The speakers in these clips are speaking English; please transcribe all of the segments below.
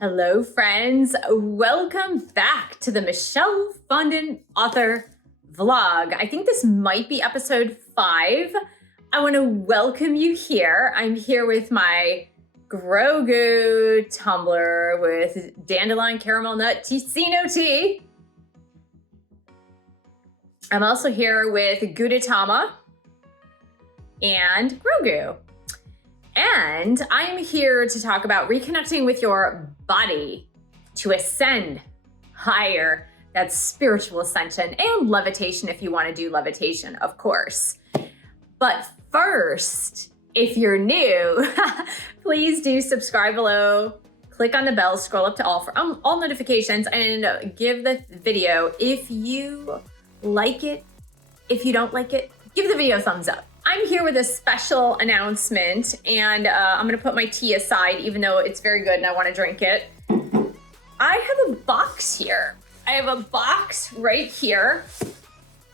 Hello, friends. Welcome back to the Michelle Fondin Author vlog. I think this might be episode 5. I want to welcome you here. I'm here with my Grogu tumbler with dandelion caramel nut Ticino tea. I'm also here with Gudetama and Grogu. And I'm here to talk about reconnecting with your body to ascend higher. That's spiritual ascension and levitation if you want to do levitation, of course. But first, if you're new, please do subscribe below, click on the bell, scroll up to all for all notifications, and give the video if you like it. If you don't like it, give the video a thumbs up. I'm here with a special announcement, and I'm gonna put my tea aside, even though it's very good and I wanna drink it. I have a box here. I have a box right here,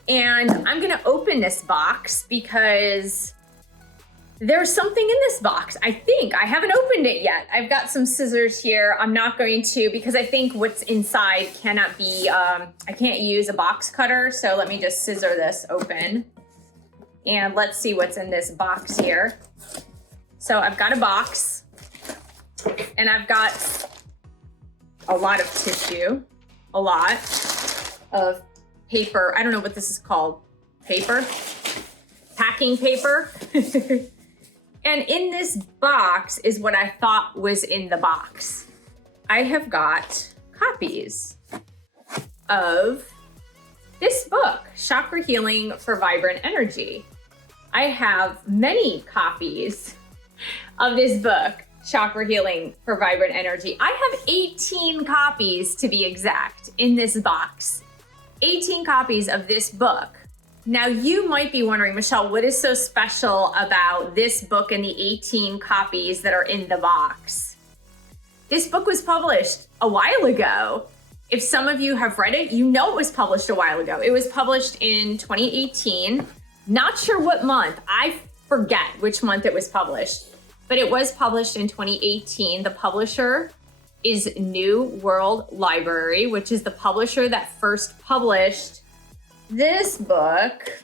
and I'm gonna open this box because there's something in this box. I think I haven't opened it yet. I've got some scissors here. I'm not going to, because I think what's inside cannot be, I can't use a box cutter, so let me just scissor this open. And let's see what's in this box here. So I've got a box, and I've got a lot of tissue, a lot of paper. I don't know what this is called. Paper? Packing paper? And in this box is what I thought was in the box. I have got copies of this book, Chakra Healing for Vibrant Energy. I have many copies of this book, Chakra Healing for Vibrant Energy. I have 18 copies to be exact in this box. 18 copies of this book. Now you might be wondering, Michelle, what is so special about this book and the 18 copies that are in the box? This book was published a while ago. If some of you have read it, you know it was published a while ago. It was published in 2018. Not sure what month. I forget which month it was published, but it was published in 2018. The publisher is New World Library, which is the publisher that first published this book,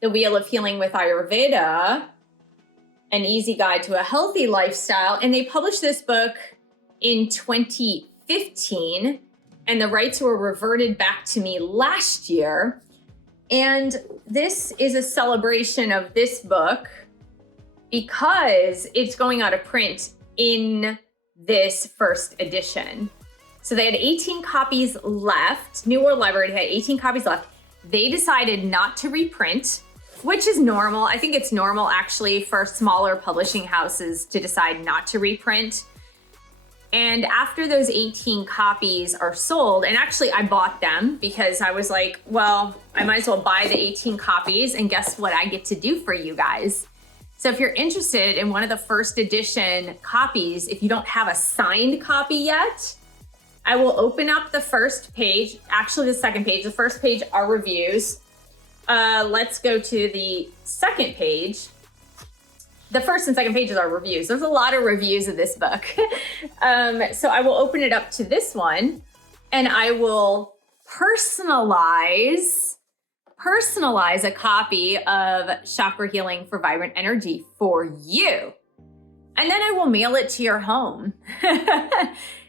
The Wheel of Healing with Ayurveda, An Easy Guide to a Healthy Lifestyle. And they published this book in 2015, and the rights were reverted back to me last year. And this is a celebration of this book because it's going out of print in this first edition. So they had 18 copies left. New World Library had 18 copies left. They decided not to reprint, which is normal. I think it's normal actually for smaller publishing houses to decide not to reprint. And after those 18 copies are sold, and actually I bought them because I was like, well, I might as well buy the 18 copies, and guess what I get to do for you guys? So if you're interested in one of the first edition copies, if you don't have a signed copy yet, I will open up the first page, actually the second page. The first page are reviews. Let's go to the second page. The first and second pages are reviews. There's a lot of reviews of this book. So I will open it up to this one, and I will personalize a copy of Chakra Healing for Vibrant Energy for you. And then I will mail it to your home.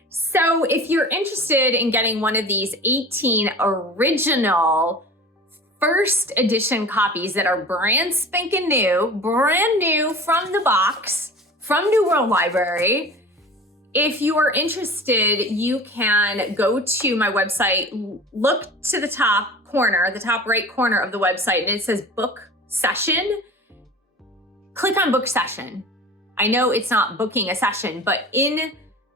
So if you're interested in getting one of these 18 original first edition copies that are brand spanking new, brand new from the box, from New World Library. If you are interested, you can go to my website, look to the top corner, the top right corner of the website, and it says book session. Click on book session. I know it's not booking a session, but in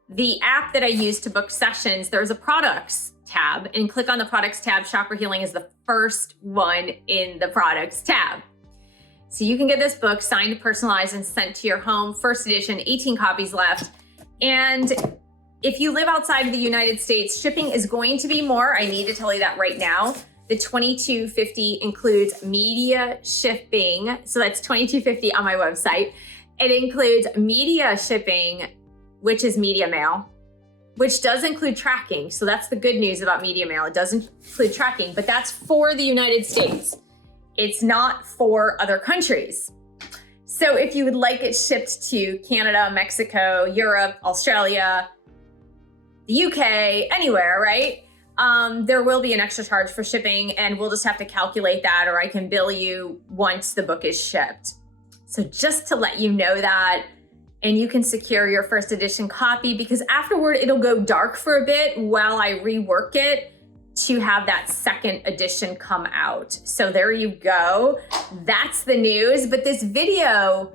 the app that I use to book sessions, there's a products tab, and click on the products tab. Chakra Healing is the first one in the products tab. So you can get this book signed, personalized, and sent to your home. First edition, 18 copies left. And if you live outside of the United States, shipping is going to be more. I need to tell you that right now. The $22.50 includes media shipping. So that's $22.50 on my website. It includes media shipping, which is media mail. which does include tracking. So that's the good news about Media Mail. It does include tracking, but that's for the United States. It's not for other countries. So if you would like it shipped to Canada, Mexico, Europe, Australia, the UK, anywhere, right? There will be an extra charge for shipping, and we'll just have to calculate that, or I can bill you once the book is shipped. So just to let you know that, and you can secure your first edition copy, because afterward it'll go dark for a bit while I rework it to have that second edition come out. So there you go. That's the news. But this video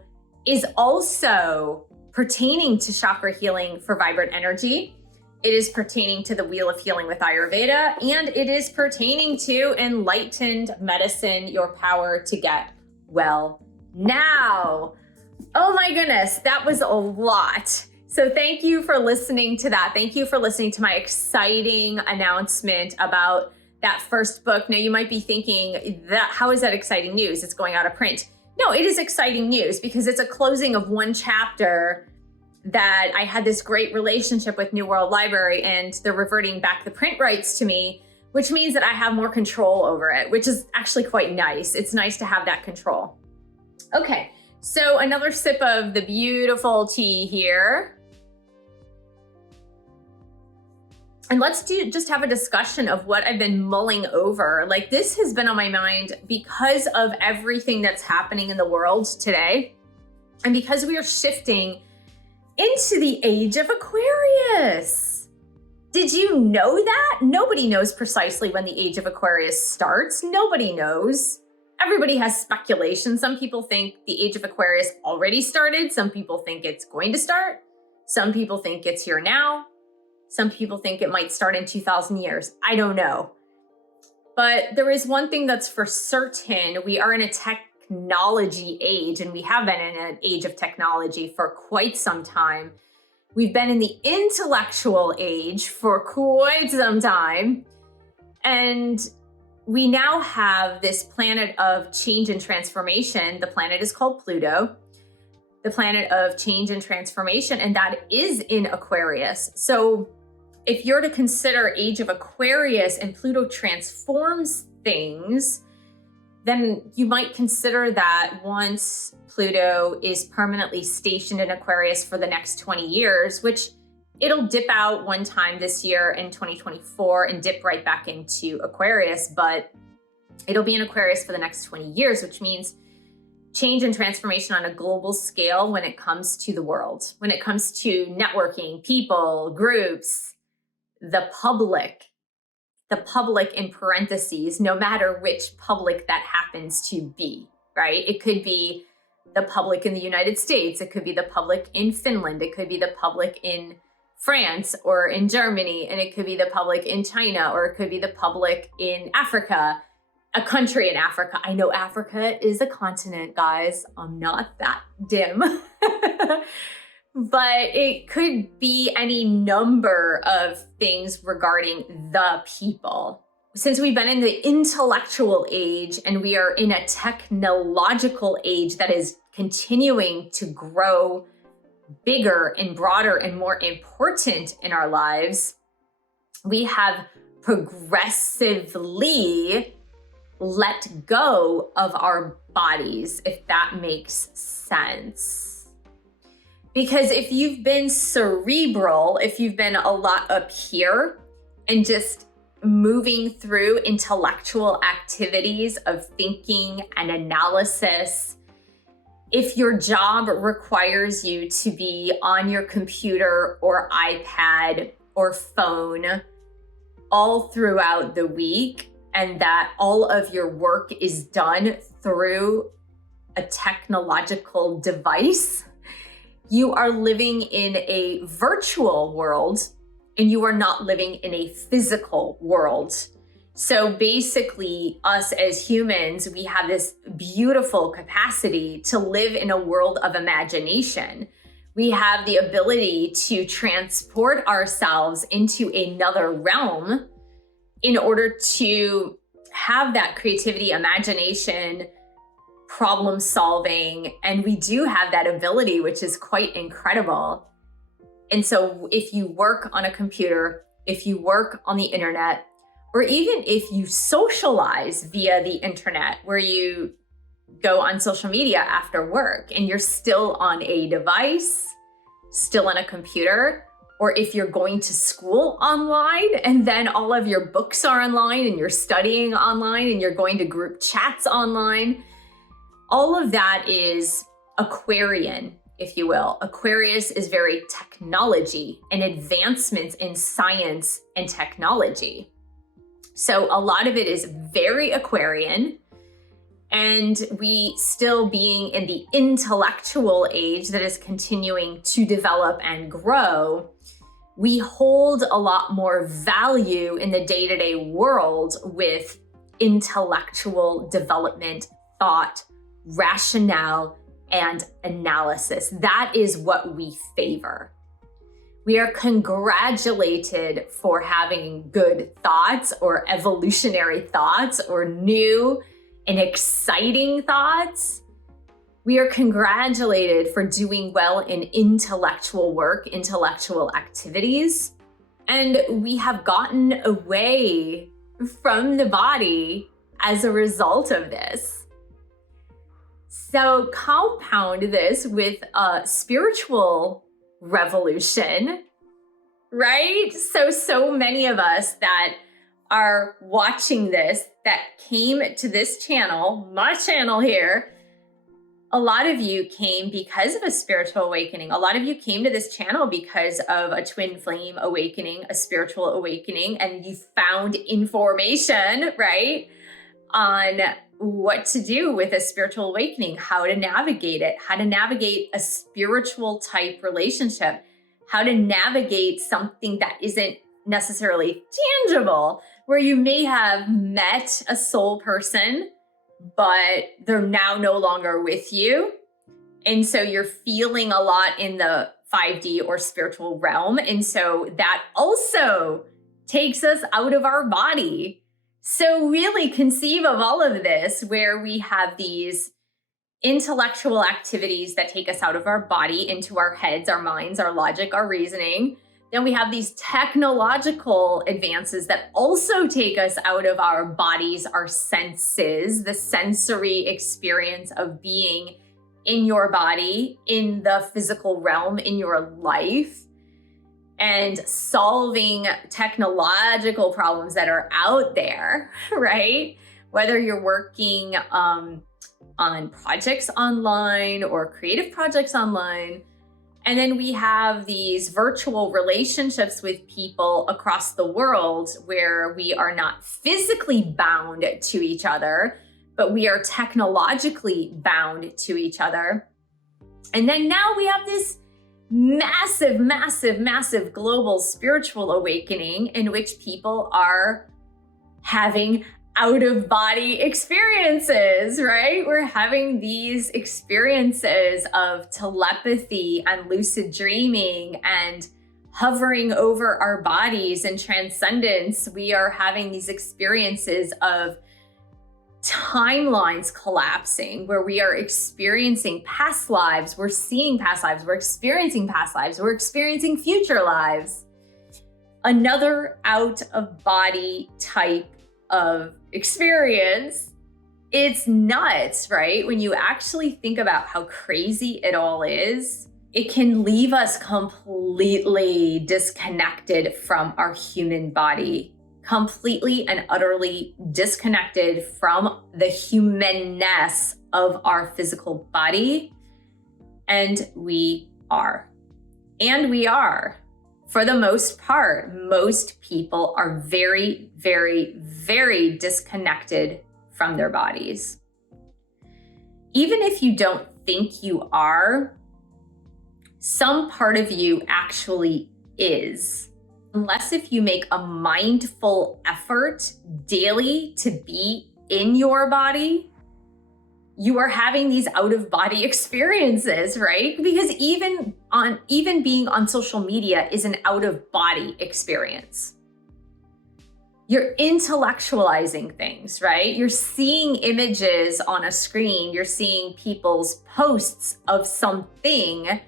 is also pertaining to chakra healing for vibrant energy. It is pertaining to the Wheel of Healing with Ayurveda, and it is pertaining to Enlightened Medicine, your power to get well now. Oh my goodness, that was a lot. So thank you for listening to that. Thank you for listening to my exciting announcement about that first book. Now you might be thinking, that how is that exciting news? It's going out of print. No, it is exciting news because it's a closing of one chapter that I had this great relationship with New World Library, and they're reverting back the print rights to me, which means that I have more control over it, which is actually quite nice. It's nice to have that control. Okay, so another sip of the beautiful tea here. And let's just have a discussion of what I've been mulling over. Like, this has been on my mind because of everything that's happening in the world today. And because we are shifting into the Age of Aquarius. Did you know that? Nobody knows precisely when the Age of Aquarius starts. Nobody knows. Everybody has speculation. Some people think the Age of Aquarius already started. Some people think it's going to start. Some people think it's here now. Some people think it might start in 2,000 years. I don't know. But there is one thing that's for certain. We are in a technology age, and we have been in an age of technology for quite some time. We've been in the intellectual age for quite some time. And we now have this planet of change and transformation. The planet is called Pluto, the planet of change and transformation, and that is in Aquarius. So if you're to consider Age of Aquarius and Pluto transforms things, then you might consider that once Pluto is permanently stationed in Aquarius for the next 20 years, which it'll dip out one time this year in 2024 and dip right back into Aquarius, but it'll be in Aquarius for the next 20 years, which means change and transformation on a global scale when it comes to the world, when it comes to networking, people, groups, the public in parentheses, no matter which public that happens to be, right? It could be the public in the United States. It could be the public in Finland. It could be the public in France or in Germany. And it could be the public in China, or it could be the public in Africa, a country in Africa. I know Africa is a continent, guys. I'm not that dim. But it could be any number of things regarding the people. Since we've been in the intellectual age and we are in a technological age that is continuing to grow bigger and broader and more important in our lives, we have progressively let go of our bodies, if that makes sense. Because if you've been cerebral, if you've been a lot up here and just moving through intellectual activities of thinking and analysis, if your job requires you to be on your computer or iPad or phone all throughout the week, and that all of your work is done through a technological device, you are living in a virtual world and you are not living in a physical world. So basically, us as humans, we have this beautiful capacity to live in a world of imagination. We have the ability to transport ourselves into another realm in order to have that creativity, imagination, problem solving. And we do have that ability, which is quite incredible. And so if you work on a computer, if you work on the internet, or even if you socialize via the internet, where you go on social media after work and you're still on a device, still on a computer, or if you're going to school online and then all of your books are online and you're studying online and you're going to group chats online, all of that is Aquarian, if you will. Aquarius is very technology and advancements in science and technology. So a lot of it is very Aquarian. And we still being in the intellectual age that is continuing to develop and grow, we hold a lot more value in the day-to-day world with intellectual development, thought, rationale, and analysis. That is what we favor. We are congratulated for having good thoughts or evolutionary thoughts or new and exciting thoughts. We are congratulated for doing well in intellectual work, intellectual activities. And we have gotten away from the body as a result of this. So compound this with a spiritual revolution, right? So many of us that are watching this, that came to this channel, my channel here, a lot of you came because of a spiritual awakening. A lot of you came to this channel because of a twin flame awakening, a spiritual awakening, and you found information, right, on what to do with a spiritual awakening, how to navigate it, how to navigate a spiritual type relationship, how to navigate something that isn't necessarily tangible, where you may have met a soul person, but they're now no longer with you. And so you're feeling a lot in the 5D or spiritual realm. And so that also takes us out of our body. So really conceive of all of this where we have these intellectual activities that take us out of our body into our heads, our minds, our logic, our reasoning. Then we have these technological advances that also take us out of our bodies, our senses, the sensory experience of being in your body, in the physical realm, in your life, and solving technological problems that are out there, right? Whether you're working on projects online or creative projects online. And then we have these virtual relationships with people across the world where we are not physically bound to each other, but we are technologically bound to each other. And then now we have this massive, massive, massive global spiritual awakening in which people are having out-of-body experiences, right? We're having these experiences of telepathy and lucid dreaming and hovering over our bodies and transcendence. We are having these experiences of timelines collapsing, where we are experiencing past lives, we're seeing past lives, we're experiencing past lives, we're experiencing future lives. Another out-of-body type of experience. It's nuts, right? When you actually think about how crazy it all is, it can leave us completely disconnected from our human body, completely and utterly disconnected from the humanness of our physical body. And we are. For the most part, most people are very, very, very disconnected from their bodies. Even if you don't think you are, some part of you actually is. Unless if you make a mindful effort daily to be in your body, you are having these out-of-body experiences, right? Because even being on social media is an out-of-body experience. You're intellectualizing things, right? You're seeing images on a screen, you're seeing people's posts of something,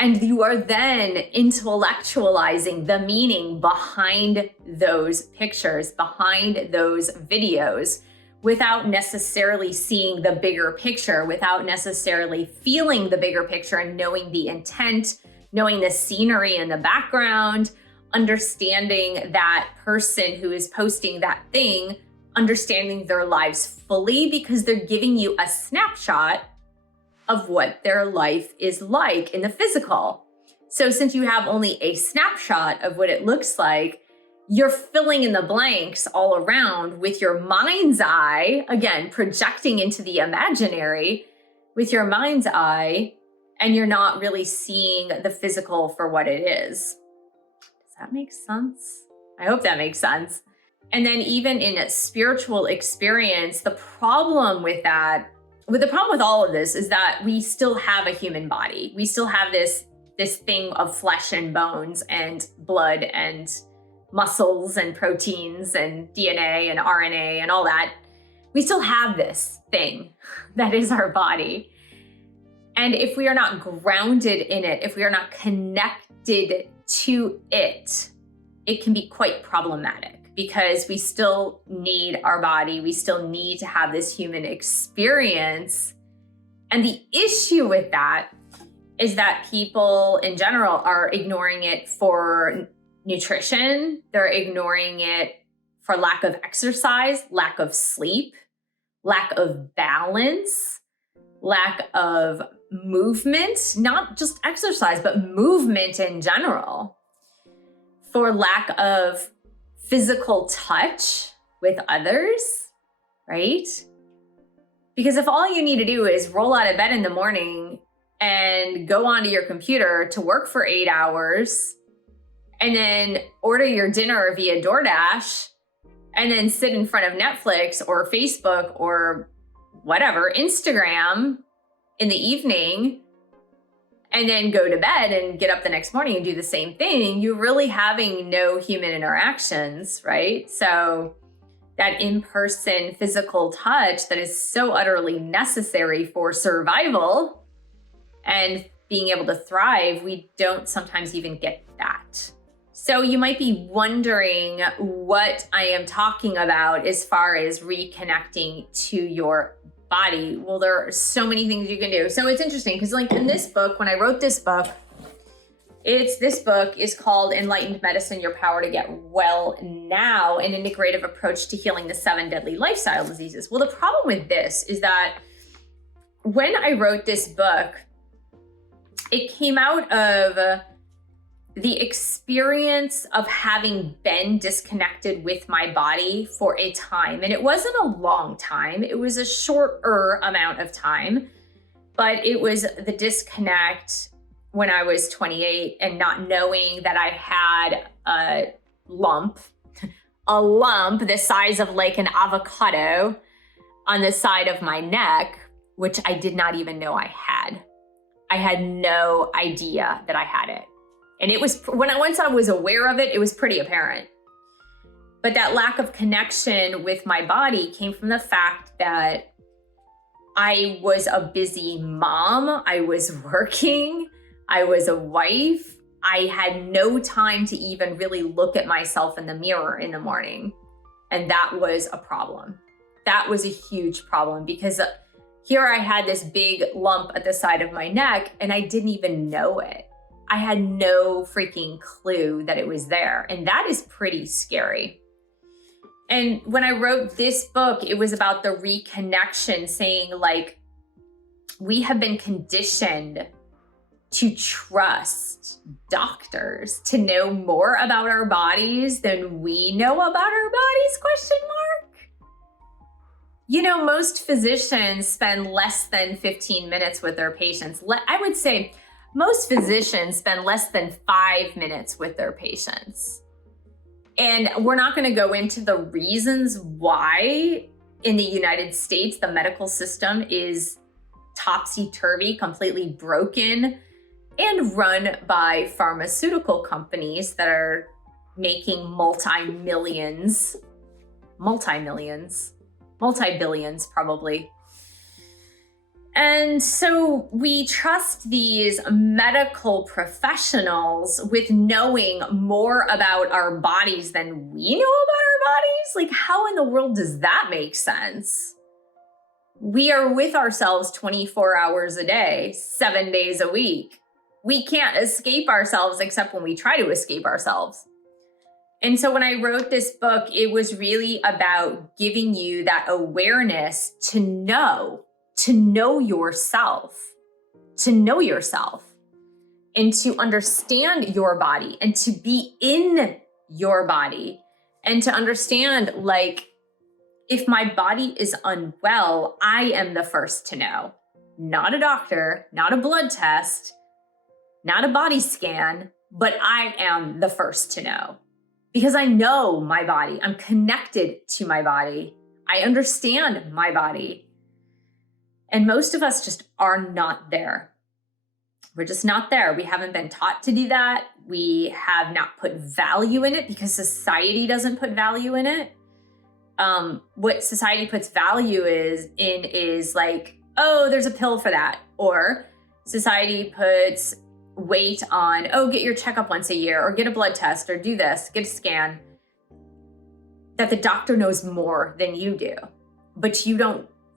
And you are then intellectualizing the meaning behind those pictures, behind those videos, without necessarily seeing the bigger picture, without necessarily feeling the bigger picture and knowing the intent, knowing the scenery in the background, understanding that person who is posting that thing, understanding their lives fully, because they're giving you a snapshot of what their life is like in the physical. So since you have only a snapshot of what it looks like, you're filling in the blanks all around with your mind's eye, again, projecting into the imaginary with your mind's eye, and you're not really seeing the physical for what it is. Does that make sense? I hope that makes sense. And then even in a spiritual experience, the problem with all of this is that we still have a human body. We still have this thing of flesh and bones and blood and muscles and proteins and DNA and RNA and all that. We still have this thing that is our body. And if we are not grounded in it, if we are not connected to it, it can be quite problematic, because we still need our body. We still need to have this human experience. And the issue with that is that people in general are ignoring it for nutrition. They're ignoring it for lack of exercise, lack of sleep, lack of balance, lack of movement, not just exercise, but movement in general, for lack of physical touch with others, right? Because if all you need to do is roll out of bed in the morning and go onto your computer to work for 8 hours, and then order your dinner via DoorDash, and then sit in front of Netflix or Facebook or whatever, Instagram in the evening, and then go to bed and get up the next morning and do the same thing, you're really having no human interactions, right? So that in-person physical touch that is so utterly necessary for survival and being able to thrive, we don't sometimes even get that. So you might be wondering what I am talking about as far as reconnecting to your body. Well, there are so many things you can do. So it's interesting because, like, in this book, when I wrote this book, this book is called Enlightened Medicine, Your Power to Get Well Now, an integrative approach to healing the 7 deadly lifestyle diseases. Well, the problem with this is that when I wrote this book, it came out of the experience of having been disconnected with my body for a time. And it wasn't a long time. It was a shorter amount of time, but it was the disconnect when I was 28 and not knowing that I had a lump the size of like an avocado on the side of my neck, which I did not even know I had. I had no idea that I had it. And it was, once I was aware of it, it was pretty apparent. But that lack of connection with my body came from the fact that I was a busy mom. I was working. I was a wife. I had no time to even really look at myself in the mirror in the morning. And that was a problem. That was a huge problem, because here I had this big lump at the side of my neck and I didn't even know it. I had no freaking clue that it was there. And that is pretty scary. And when I wrote this book, it was about the reconnection, saying, like, we have been conditioned to trust doctors to know more about our bodies than we know about our bodies, ? You know, most physicians spend less than 15 minutes with their patients. I would say most physicians spend less than 5 minutes with their patients. And we're not going to go into the reasons why in the United States, the medical system is topsy-turvy, completely broken, and run by pharmaceutical companies that are making multi-billions probably. And so we trust these medical professionals with knowing more about our bodies than we know about our bodies. Like, how in the world does that make sense? We are with ourselves 24 hours a day, 7 days a week. We can't escape ourselves except when we try to escape ourselves. And so when I wrote this book, it was really about giving you that awareness to know yourself, and to understand your body and to be in your body and to understand, like, if my body is unwell, I am the first to know. Not a doctor, not a blood test, not a body scan, but I am the first to know. Because I know my body. I'm connected to my body. I understand my body. And most of us just are not there. We're just not there. We haven't been taught to do that. We have not put value in it because society doesn't put value in it. What society puts value is like, oh, there's a pill for that. Or society puts weight on, oh, get your checkup once a year, or get a blood test, or do this, get a scan. That the doctor knows more than you do. But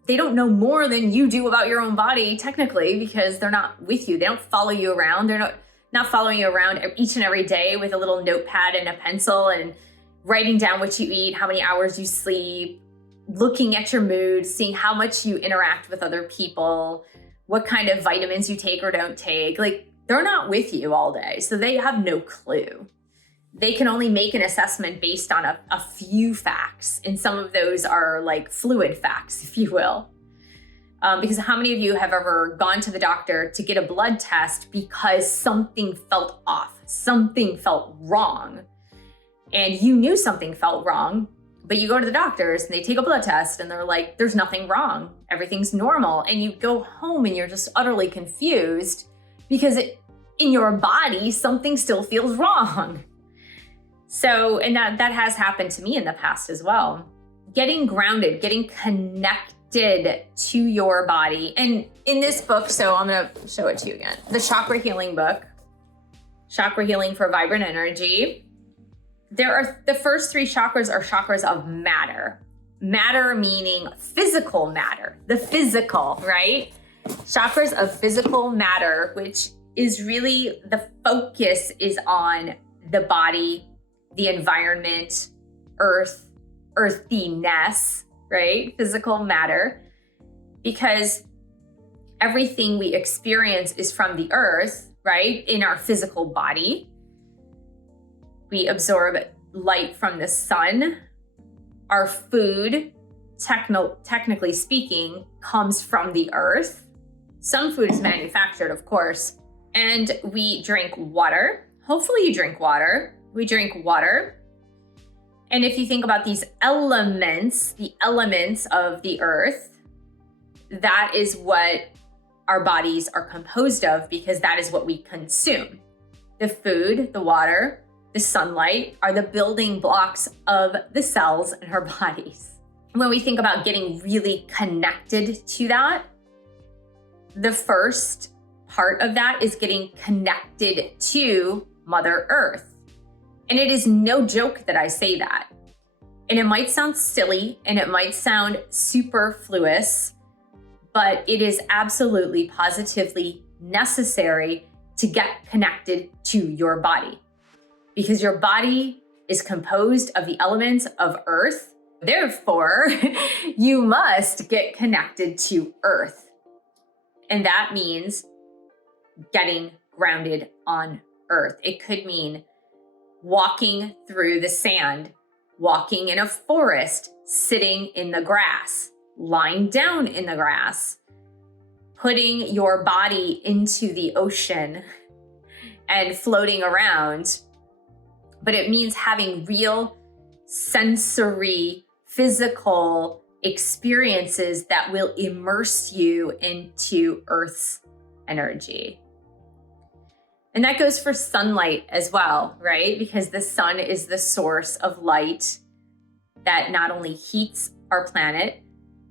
they don't know more than you do about your own body, technically, because they're not with you. They don't follow you around. They're not following you around each and every day with a little notepad and a pencil and writing down what you eat, how many hours you sleep, looking at your mood, seeing how much you interact with other people, what kind of vitamins you take or don't take. Like, they're not with you all day, so they have no clue. They can only make an assessment based on a few facts, and some of those are like fluid facts, if you will. Because how many of you have ever gone to the doctor to get a blood test because something felt off, something felt wrong, and you knew something felt wrong, but you go to the doctors and they take a blood test and they're like, there's nothing wrong, everything's normal, and you go home and you're just utterly confused because in your body, something still feels wrong. So, and that has happened to me in the past as well. Getting grounded, getting connected to your body. And in this book, so I'm going to show it to you again. The Chakra Healing book, Chakra Healing for Vibrant Energy. The first 3 chakras are chakras of matter. Matter meaning physical matter, the physical, right? Chakras of physical matter, which is really the focus is on the body, the environment, earthiness, right? Physical matter, because everything we experience is from the earth, right? In our physical body. We absorb light from the sun. Our food, technically speaking, comes from the earth. Some food is manufactured, of course. And we drink water. Hopefully you drink water. We drink water. And if you think about these elements, the elements of the earth, that is what our bodies are composed of, because that is what we consume. The food, the water, the sunlight are the building blocks of the cells in our bodies. When we think about getting really connected to that, the first part of that is getting connected to Mother Earth. And it is no joke that I say that. And it might sound silly and it might sound superfluous, but it is absolutely positively necessary to get connected to your body. Because your body is composed of the elements of earth. Therefore, you must get connected to earth. And that means getting grounded on earth. It could mean walking through the sand, walking in a forest, sitting in the grass, lying down in the grass, putting your body into the ocean and floating around. But it means having real sensory, physical experiences that will immerse you into Earth's energy. And that goes for sunlight as well, right? Because the sun is the source of light that not only heats our planet,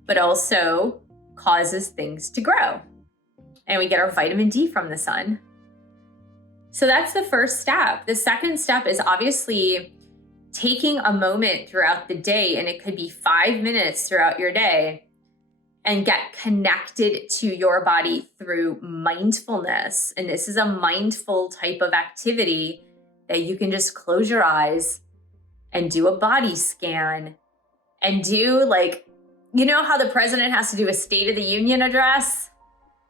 but also causes things to grow. And we get our vitamin D from the sun. So that's the first step. The second step is obviously taking a moment throughout the day, and it could be 5 minutes throughout your day, and get connected to your body through mindfulness. And this is a mindful type of activity that you can just close your eyes and do a body scan and do, like, you know how the president has to do a State of the Union address?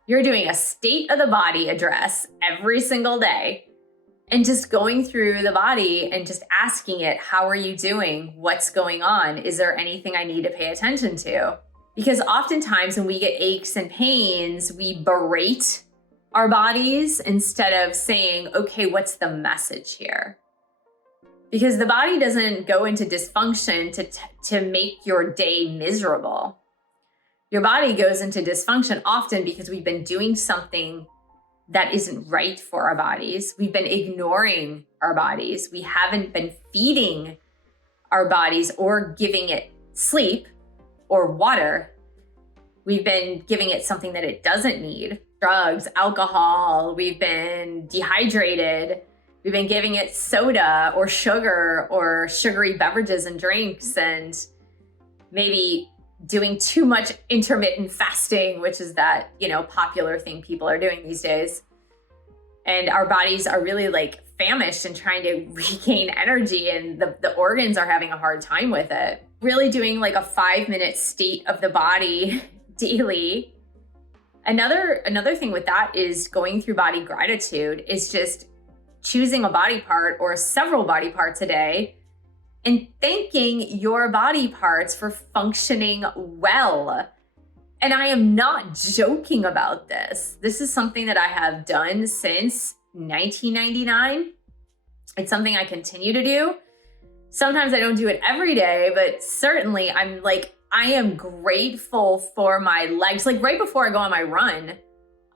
You're doing a state of the body address every single day and just going through the body and just asking it, how are you doing? What's going on? Is there anything I need to pay attention to? Because oftentimes when we get aches and pains, we berate our bodies instead of saying, okay, what's the message here? Because the body doesn't go into dysfunction to make your day miserable. Your body goes into dysfunction often because we've been doing something that isn't right for our bodies. We've been ignoring our bodies. We haven't been feeding our bodies or giving it sleep or water. We've been giving it something that it doesn't need. Drugs, alcohol, we've been dehydrated. We've been giving it soda or sugar or sugary beverages and drinks, and maybe doing too much intermittent fasting, which is that, popular thing people are doing these days. And our bodies are really like famished and trying to regain energy, and the organs are having a hard time with it. Really doing like a 5-minute state of the body daily. Another thing with that is going through body gratitude is just choosing a body part or several body parts a day and thanking your body parts for functioning well. And I am not joking about this. This is something that I have done since 1999. It's something I continue to do. Sometimes I don't do it every day, but certainly I am grateful for my legs. Like right before I go on my run,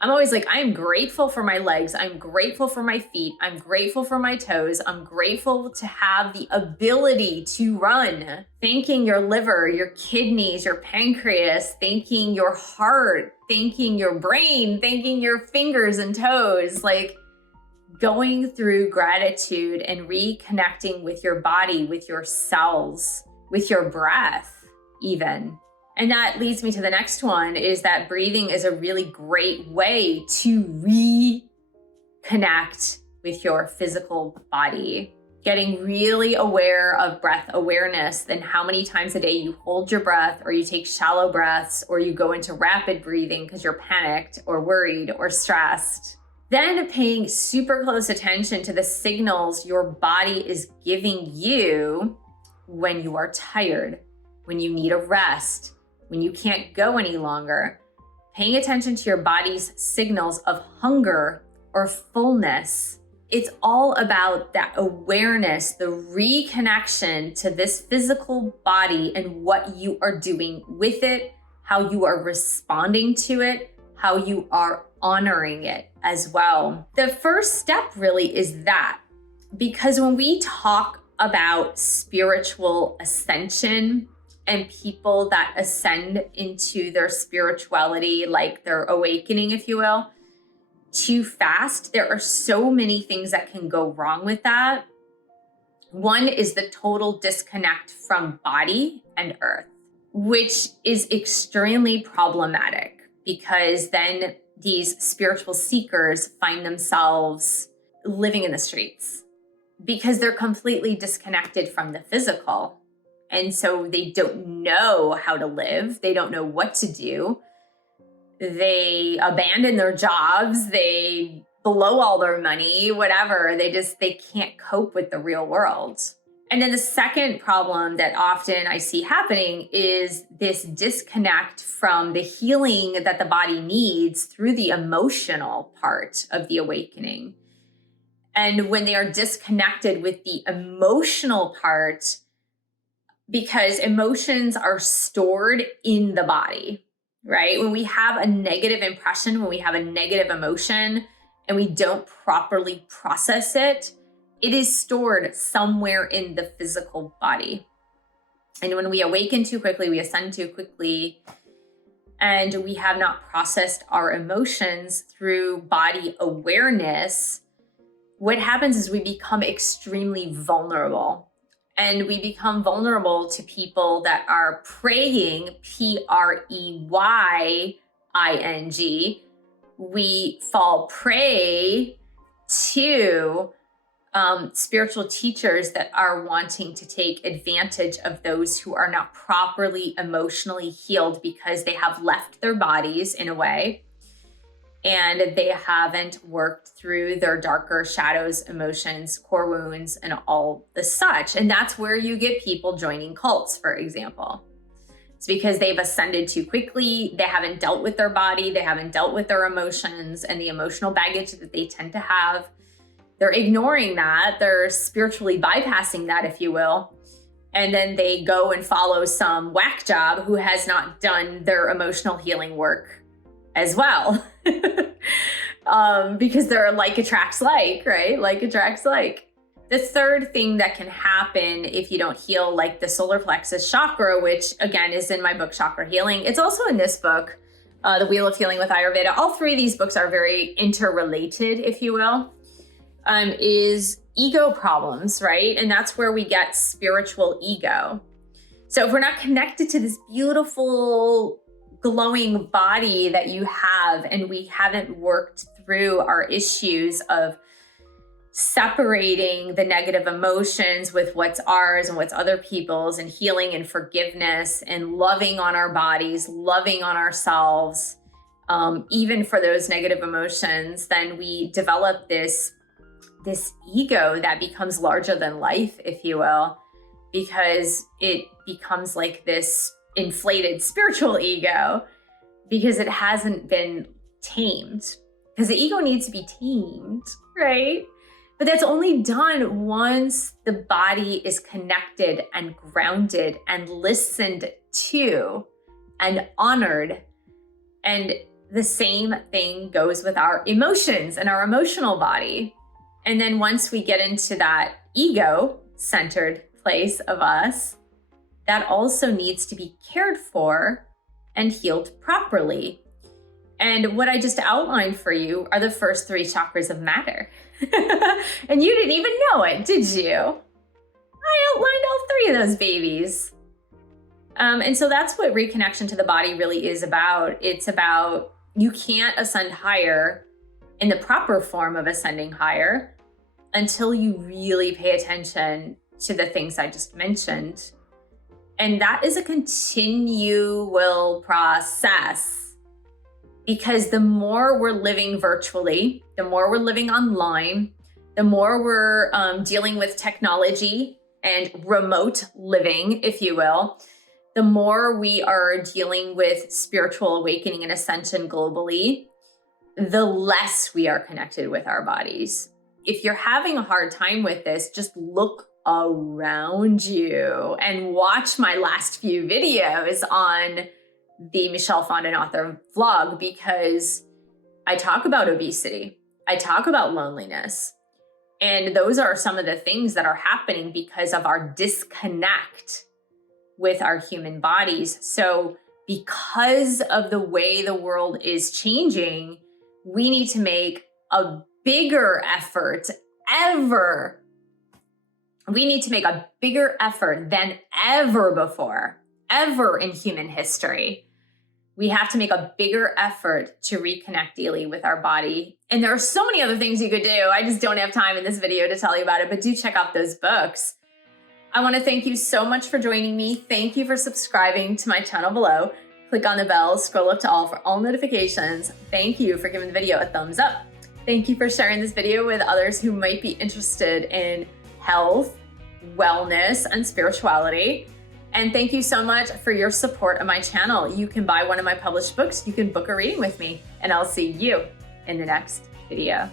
I'm always like, I am grateful for my legs. I'm grateful for my feet. I'm grateful for my toes. I'm grateful to have the ability to run. Thanking your liver, your kidneys, your pancreas, thanking your heart, thanking your brain, thanking your fingers and toes. Like going through gratitude and reconnecting with your body, with your cells, with your breath even. And that leads me to the next one, is that breathing is a really great way to reconnect with your physical body. Getting really aware of breath awareness and how many times a day you hold your breath, or you take shallow breaths, or you go into rapid breathing because you're panicked or worried or stressed. Then paying super close attention to the signals your body is giving you when you are tired, when you need a rest, when you can't go any longer. Paying attention to your body's signals of hunger or fullness. It's all about that awareness, the reconnection to this physical body and what you are doing with it, how you are responding to it, how you are honoring it as well. The first step really is that, because when we talk about spiritual ascension and people that ascend into their spirituality, like their awakening, if you will, too fast, there are so many things that can go wrong with that. One is the total disconnect from body and earth, which is extremely problematic, because then these spiritual seekers find themselves living in the streets because they're completely disconnected from the physical. And so they don't know how to live. They don't know what to do. They abandon their jobs. They blow all their money, whatever. They can't cope with the real world. And then the second problem that often I see happening is this disconnect from the healing that the body needs through the emotional part of the awakening. And when they are disconnected with the emotional part, because emotions are stored in the body, right? When we have a negative impression, when we have a negative emotion and we don't properly process it, it is stored somewhere in the physical body. And when we awaken too quickly, we ascend too quickly, and we have not processed our emotions through body awareness, what happens is we become extremely vulnerable. And we become vulnerable to people that are preying, Preying. We fall prey to spiritual teachers that are wanting to take advantage of those who are not properly emotionally healed because they have left their bodies in a way, and they haven't worked through their darker shadows, emotions, core wounds, and all the such. And that's where you get people joining cults, for example. It's because they've ascended too quickly. They haven't dealt with their body. They haven't dealt with their emotions and the emotional baggage that they tend to have. They're ignoring that. They're spiritually bypassing that, if you will. And then they go and follow some whack job who has not done their emotional healing work as well. Because they're like attracts like, right? Like attracts like. The third thing that can happen if you don't heal like the solar plexus chakra, which again is in my book, Chakra Healing. It's also in this book, The Wheel of Healing with Ayurveda. All three of these books are very interrelated, if you will, is ego problems, right? And that's where we get spiritual ego. So if we're not connected to this beautiful glowing body that you have, and we haven't worked through our issues of separating the negative emotions with what's ours and what's other people's, and healing and forgiveness and loving on our bodies, loving on ourselves, even for those negative emotions, then we develop this ego that becomes larger than life, if you will, because it becomes like this inflated spiritual ego because it hasn't been tamed. Because the ego needs to be tamed, right? But that's only done once the body is connected and grounded and listened to and honored. And the same thing goes with our emotions and our emotional body. And then once we get into that ego-centered place of us, that also needs to be cared for and healed properly. And what I just outlined for you are the first three chakras of matter. And you didn't even know it, did you? I outlined all three of those babies. And so that's what reconnection to the body really is about. It's about you can't ascend higher in the proper form of ascending higher until you really pay attention to the things I just mentioned. And that is a continual process, because the more we're living virtually, the more we're living online, the more we're dealing with technology and remote living, if you will, the more we are dealing with spiritual awakening and ascension globally, the less we are connected with our bodies. If you're having a hard time with this, just look around you and watch my last few videos on the Michelle Fondin Author vlog, because I talk about obesity. I talk about loneliness. And those are some of the things that are happening because of our disconnect with our human bodies. So because of the way the world is changing, we need to make a bigger effort We need to make a bigger effort than ever before, ever in human history. We have to make a bigger effort to reconnect daily with our body. And there are so many other things you could do. I just don't have time in this video to tell you about it, but do check out those books. I want to thank you so much for joining me. Thank you for subscribing to my channel below. Click on the bell, scroll up to all for all notifications. Thank you for giving the video a thumbs up. Thank you for sharing this video with others who might be interested in health, wellness, and spirituality. And thank you so much for your support of my channel. You can buy one of my published books. You can book a reading with me, and I'll see you in the next video.